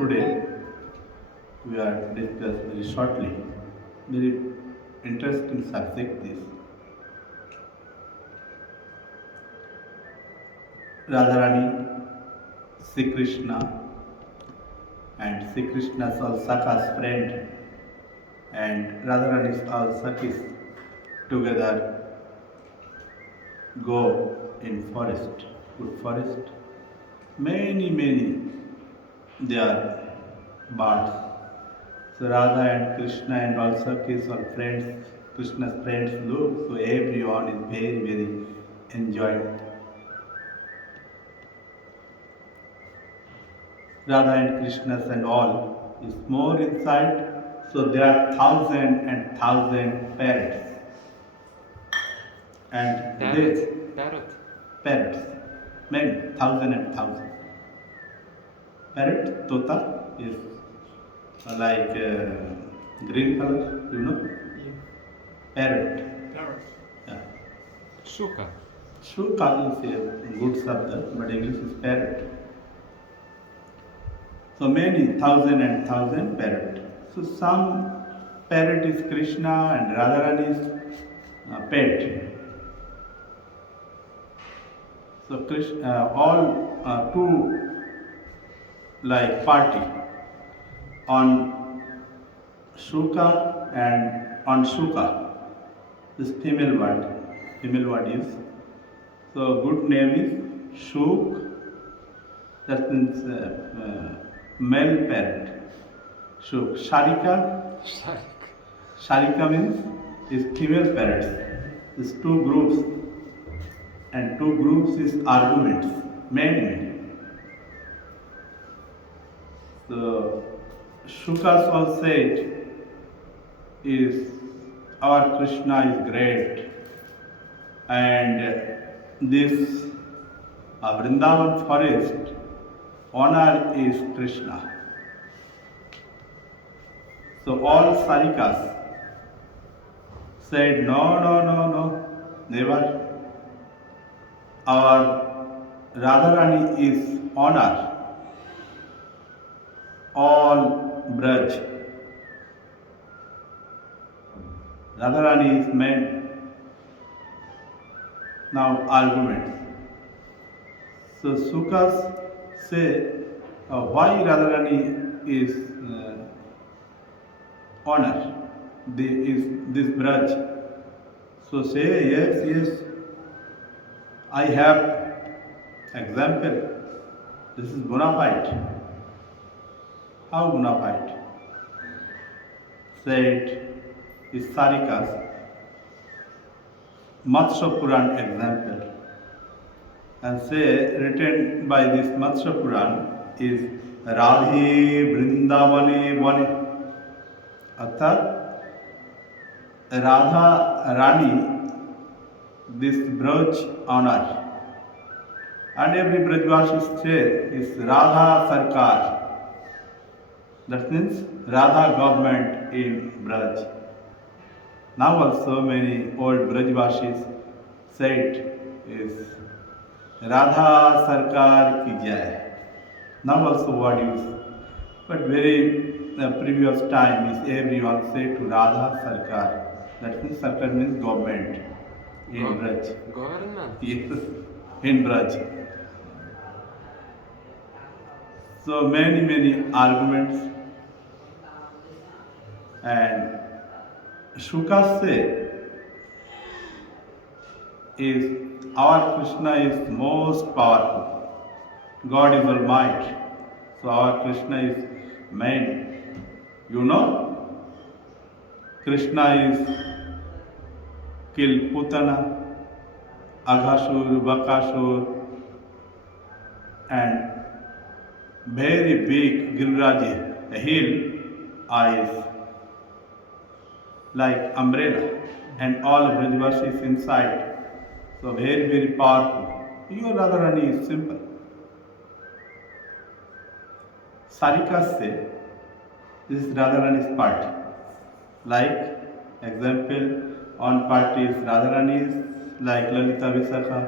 today we are discuss very shortly. Very interesting subject this. Radharani, Sri Krishna, and Sri Krishna's all Saka's friend, and Radharani's all Sakis together go in forest, good forest. Many they are birds. So Radha and Krishna and all Sakis or friends, Krishna's friends look, so everyone is very enjoying. Radha and Krishna's and all is more inside, so there are thousand parrots. And parrots, many, thousand. Parrot, tota, is like green color, you know? Yeah. Parrot. Yeah. Shuka. Shuka is a good subject, but English is parrot. So many, thousand parrot. So some parrot is Krishna and Radharani's pet. So Krishna, all two like party on Shuka and on Shuka. This female word is. So good name is Shuk. That means male parrot. Shuk. Sharika means is female parrots. These two groups, and two groups is arguments. Many. So Shukas also said is our Krishna is great, and this Vrindavan forest honor is Krishna. So all Sarikas said no, never. Our Radharani is honor. All Braj. Radharani is men. Now arguments. So Sukas say why Radharani is honor. Is this Braj. So say yes. I have example. This is bona fide. How bona fide? Said is Sarikas. Matsya Puran example. And say written by this Matsya Puran is Radhe Vrindavane Vane. Arthat Radha Rani, this Braj honor. And every Brajvashi say is Radha Sarkar. That means Radha government in Braj. Now also many old Brajvashis said is Radha Sarkar ki jai. Now also word use. But very previous time is everyone say to Radha Sarkar. That means Sarkar means government in Braj. Government? Yes, in Braj. So many arguments. And Shuka say is our Krishna is most powerful. God is almighty. So our Krishna is main. You know, Krishna is kill Putana, Aghasur, Bakasur, and very big Giriraji, a hill eyes like umbrella, and all Vrindavana inside. So very powerful. Your Radharani is simple. Sarikas say this is Radharani's party. Like example, one party is Radharani's like Lalita Visakha,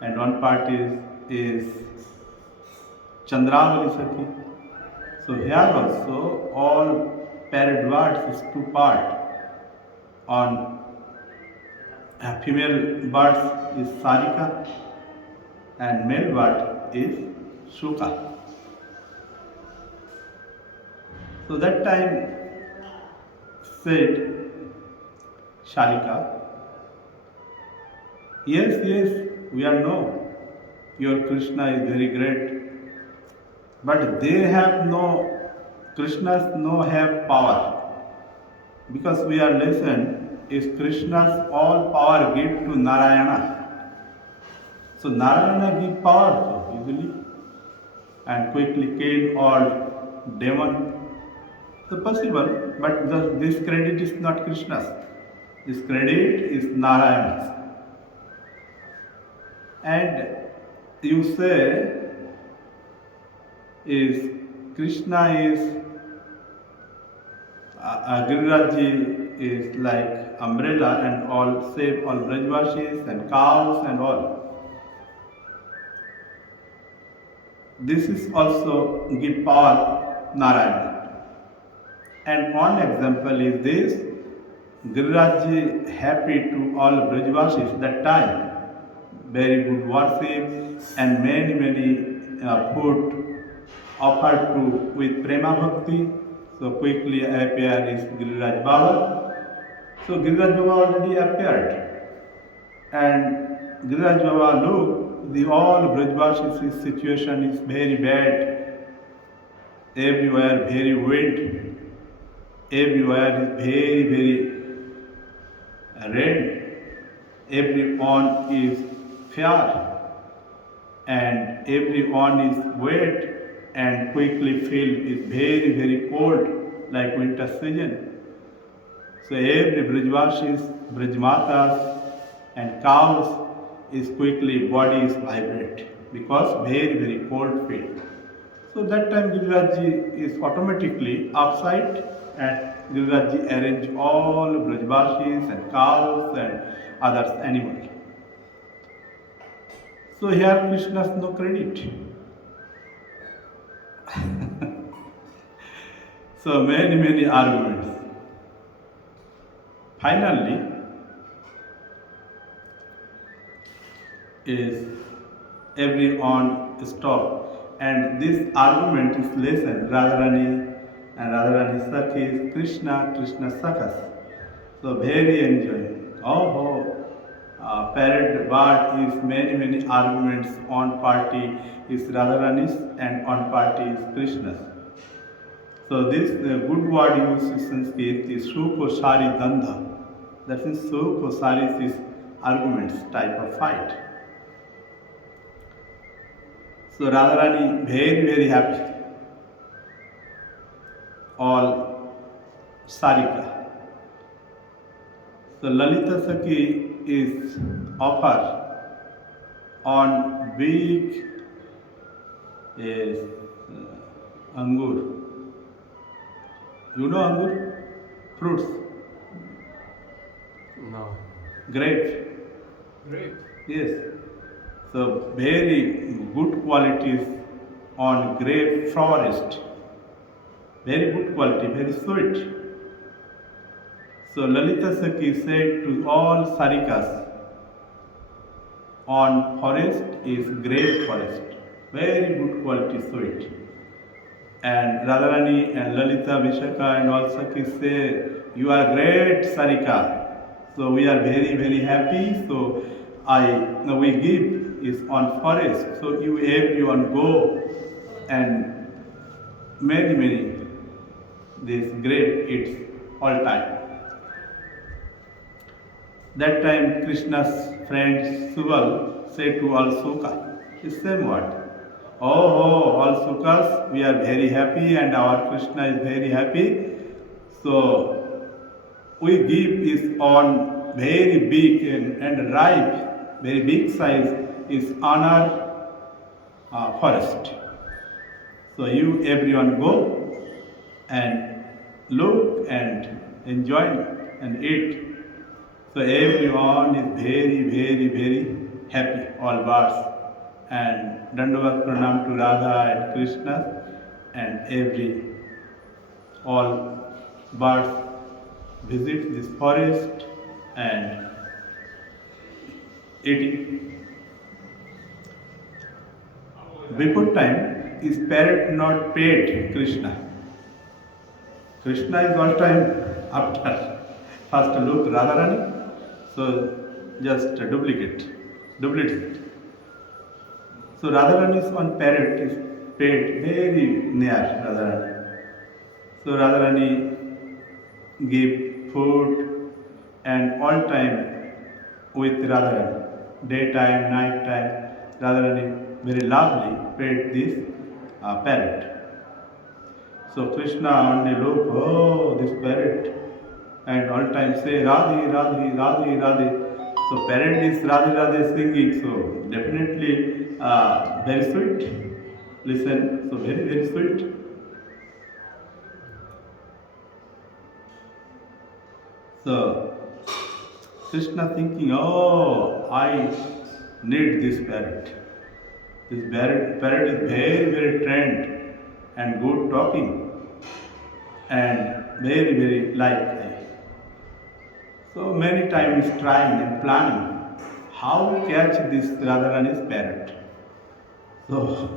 and one part is Chandravali Sakhi. So here also all parrot birds is two part. On female birds is Sarika and male bird is Shuka. So that time said Sharika, yes, yes, we are know your Krishna is very great, but they have no Krishna's no have power because we are listen is Krishna's all power give to Narayana. So Narayana give power so easily and quickly kill all demon. So possible, but this credit is not Krishna's. This credit is Narayana's. And you say is Krishna is Girirajji is like umbrella and all save all Brajvasis and cows and all. This is also give power Narayana. And one example is this Girirajji happy to all Brajvasis that time. Very good worship and many food offered to with prema bhakti. So quickly appear is Giriraj Baba. So Giriraj Baba already appeared. And Giriraj Baba look, the all Brajvasis situation is very bad. Everywhere very wind. Everywhere is very rain. Everyone is fair and everyone is wet and quickly feel is very cold like winter season. So every Brajvasis, Brajmatas and cows is quickly body is vibrate because very cold feel. So that time Girirajji is automatically upside and Girirajji arrange all Brajvasis and cows and others animals. So here Krishna's no credit. So many arguments. Finally, is everyone stop and this argument is lesson Radharani and Radharani Sakhis, Krishna Sakhas. So very enjoying. Parrot bird is many arguments on party is Radharani's and on party is Krishna's. So this good word used in Sanskrit is Sukosari Dandha. That is Sukosari is arguments type of fight. So Radharani very happy. All Sarika. So Lalita Sakhi is offer on big is angur. You know angur? Fruits. No. Grape. Great. Yes. So very good qualities on grape forest. Very good quality, very sweet. So Lalita Sakhi said to all Sarikas, on forest is grape forest. Very good quality, sweet. And Radharani and Lalita, Vishaka and all Sakhis say, you are great Sarika. So we are very happy. So we give is on forest. So you everyone go and many this grape eats all time. That time Krishna's friend Subal said to all Sukha, the same word. Oh, all Sukhas, we are very happy and our Krishna is very happy. So we give is on very big and ripe, very big size is honor forest. So you everyone go and look and enjoy and eat. So everyone is very happy, all birds. And Dandavat Pranam to Radha and Krishna. and all birds visit this forest and eating. Before time, is parrot not paid Krishna? Krishna is all time after first look Radharani, so just duplicate it. So Radharani's on parrot is paid very near Radharani. So Radharani give food and all time with Radharani, daytime, night time. Radharani very lovely paid this parrot. So Krishna only look, oh, this parrot, and all time say Radhe, Radhe, Radhe, Radhe. So parrot is Radhe, Radhe singing, so definitely very sweet. Listen, so very, very sweet. So Krishna thinking, oh, I need this parrot. This parrot is very, very trained and good talking and very, very like. So many times trying and planning how to catch this Radharani's parrot. So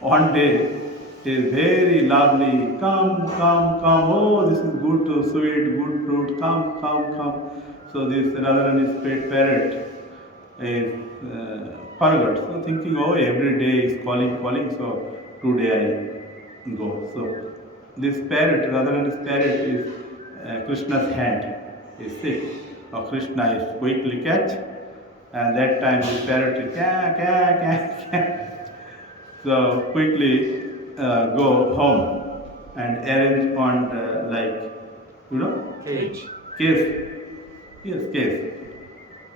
one day he is very lovely, come, come, come, oh this is good, sweet, good fruit, come, come, come. So this Radharani's pet parrot is forgot. So thinking, oh every day is calling, so today I go. So this parrot, Radharani's parrot is Krishna's hand is sick. So Krishna is quickly catch, and that time this parrot is ka. So quickly go home and arrange on Cage. case. Yes, case.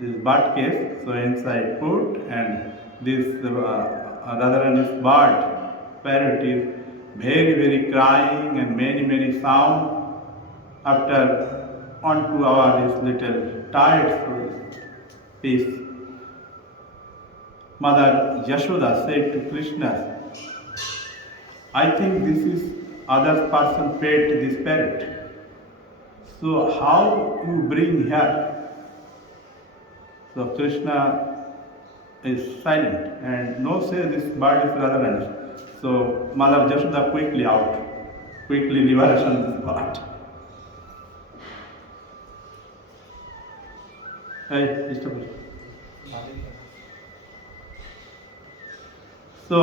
This bird case. So inside food and this Radharani's bird parrot is very, very crying and many sound. After 1 2 hours is little tired, so peace. Mother Yashoda said to Krishna, I think this is other person paid this parrot. So how you bring here? So Krishna is silent and no say this bird is Radharani. So Mother Yashoda quickly liberation this bird. Hey, Mr. So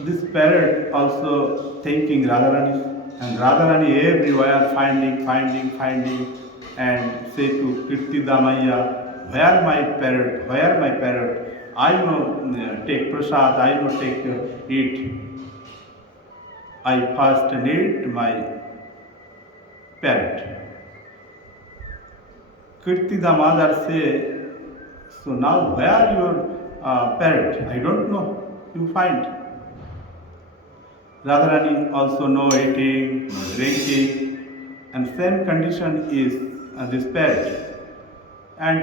this parrot also thinking Radharani, and Radharani everywhere finding and say to Kirti Damaya, where my parrot? I know take prasad, I know take eat. I first need my parrot. Kirti the mother say, so now where your parrot? I don't know. You find. Radharani also no eating, no drinking, and same condition is this parrot. And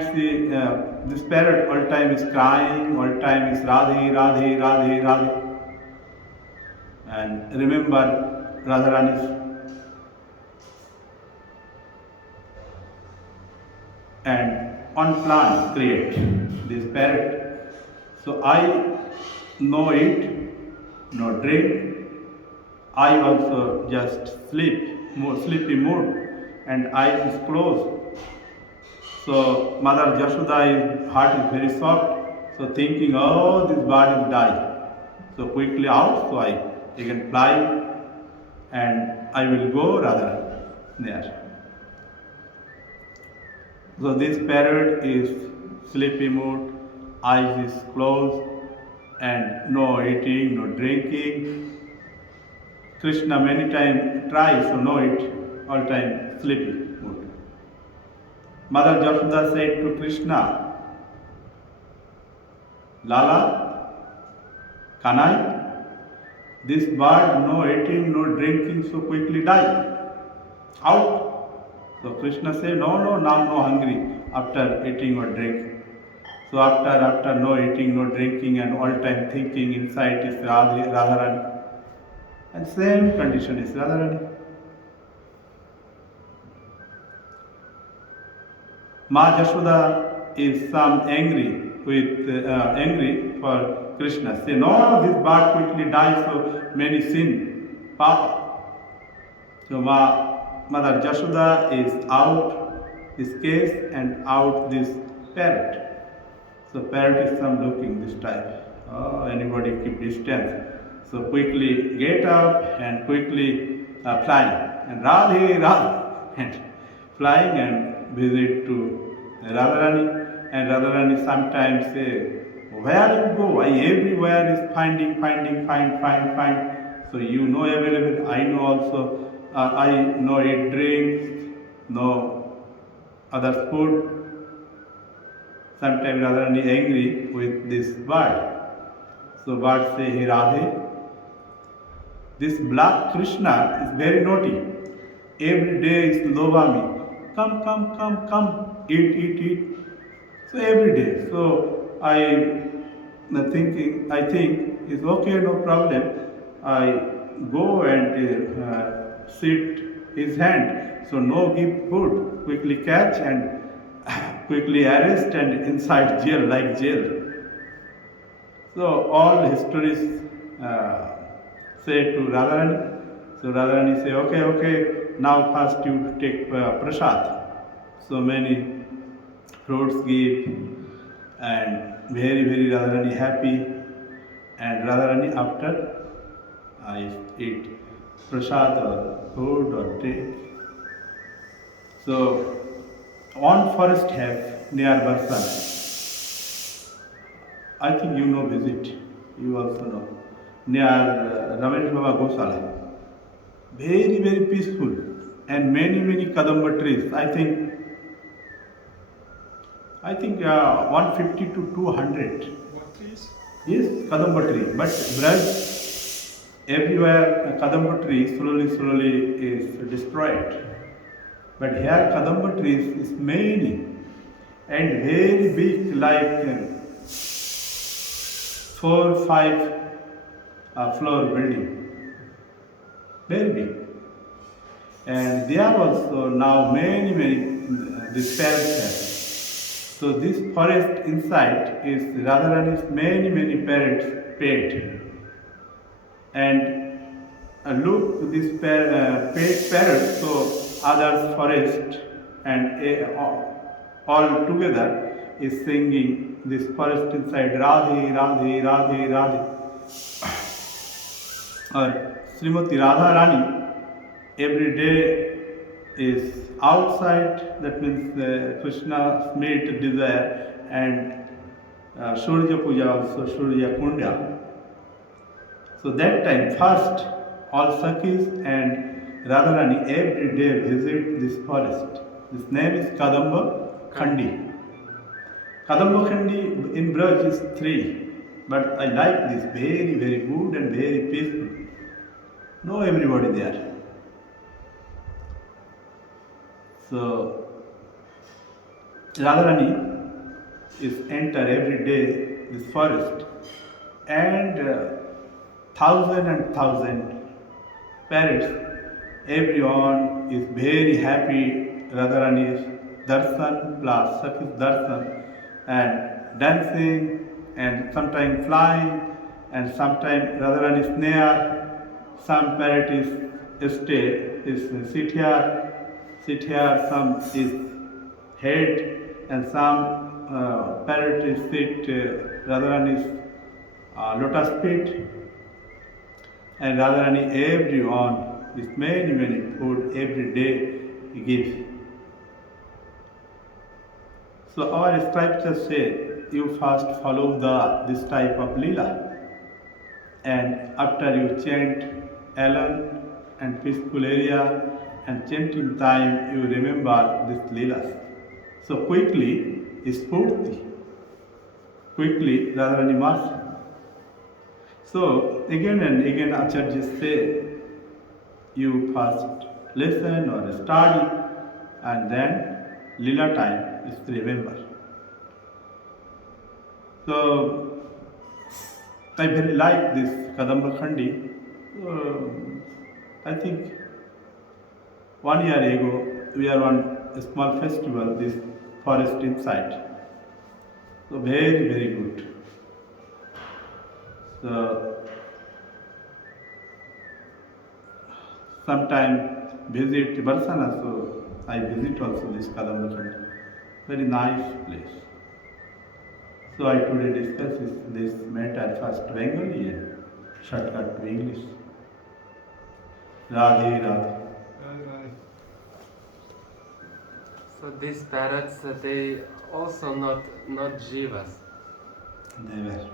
this parrot all time is crying, all time is Radhe, Radhe, Radhe, Radhe. And remember Radharani's and on plan create this parrot. So I no eat, no drink. I also just sleepy mood, and eyes is closed. So Mother Yashoda's heart is very soft. So thinking, oh, this bird is die. So quickly out. So I can fly, and I will go rather there. So this parrot is sleepy mood, eyes is closed, and no eating, no drinking. Krishna many times tries to know it, all time sleepy mood. Mother Yashoda said to Krishna, Lala, Kanai, this bird no eating, no drinking, so quickly die. Out. So Krishna said, no, now no hungry after eating or drinking. So after no eating, no drinking, and all time thinking inside is Radharani. And same condition is Radharani. Ma Jashoda is some angry for Krishna. Say, no, this bird quickly dies, so many sin. Papa. So Mother Jashoda is out this case and out this parrot. So parrot is some looking this type. Oh, anybody keep distance. So quickly get up and quickly flying. And Radhe, Radhe. And flying and visit to Radharani. And Radharani sometimes say, where you go? I everywhere is finding, find. So you know available. I know also. I know eat drinks, no other food. Sometimes Radharani angry with this bird. So bird say, hey Radhe, this black Krishna is very naughty. Every day is lova me. Come, eat. So every day. So I think it's okay, no problem. I go and sit his hand. So no give food. Quickly catch and quickly arrest and inside jail, like jail. So all histories say to Radharani. So Radharani say, okay, now first you take prasad. So many fruits give and very Radharani happy. And Radharani after I eat prasad or food or tea. So one forest have near Barsana. I think you know visit. You also know. Near Ramesh Baba Gosala. Very peaceful and many kadamba trees. I think 150 to 200. What trees? Yes, kadamba tree. But Braj, everywhere kadamba tree slowly is destroyed. But here kadamba trees is many and very big, like 4-5 floor building, very big. And there are also now many these parrots have. So this forest inside is Radharani's many parrots pet. And look to this pet parrot, so other forest and all together is singing this forest inside Radhe. Or Srimati Radha Rani every day is outside, that means Krishna's meet desire, and Surya Puja also, Surya Kunda. So that time first all Sakhis and Radharani every day visit this forest. This name is Kadamba Khandi. Kadamba Khandi in Braj is 3, but I like this, very good and very peaceful. Know everybody there. So Radharani is enter every day this forest, and thousand parrots. Everyone is very happy. Radharani's darshan plus Sakhi's darshan, and dancing and sometimes flying and sometimes Radharani's near. Some parrot is sit here, some is head, and some parrot is sit Radharani's lotus feet, and Radharani everyone is many food every day he gives. So our scriptures say you first follow this type of lila, and after you chant alone and peaceful area and chanting time, you remember this leelas. So quickly is Spurti, quickly Radharani Mercy. So again and again Acharyas say, you first listen or study, and then lila time is to remember. So I very like this Kadamba Khandi, I think 1 year ago we are on a small festival, this forest inside. So very, very good. So sometime visit Barsana, so I visit also this Kadambakand. Very nice place. So I today discuss this matter first Bengali and shortcut to English. Radhe Radhe. So these parrots, they also not jivas, They were.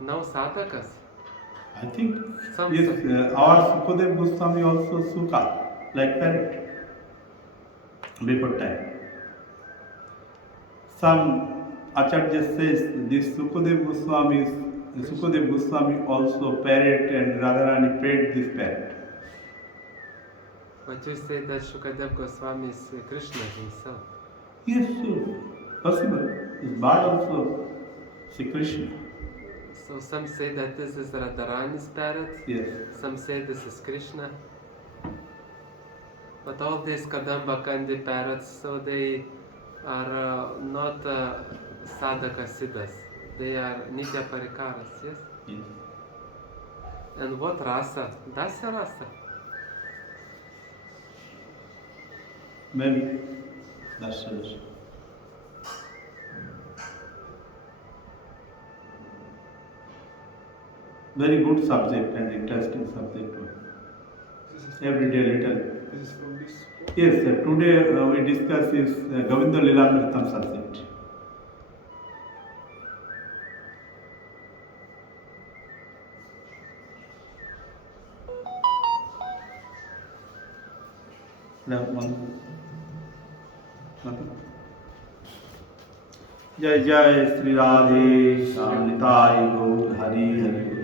no sadhakas. I think Some yes, sa- our Sukadev Goswami also Suka, like parrot, before time. Some Acharya says this Sukadev Goswami also parrot and Radharani paid this parrot. But you say that Shukadev Goswami is Krishna himself. Yes, so possible. This bird also Sri Krishna. So some say that this is Radharani's parrot. Yes. Some say this is Krishna. But all these Kadamba Kandi parrots, so they are not sadhaka siddhas. They are nitya parikaras, yes? Yes. And what rasa? Dasya rasa. Maybe that's it. Very good subject and interesting subject. Every day little. This is from this. Yes, today we discuss is Govinda Lilamritam subject. Jai Jai Shri Radhe Shyam Nitai Gaur Hari Hari.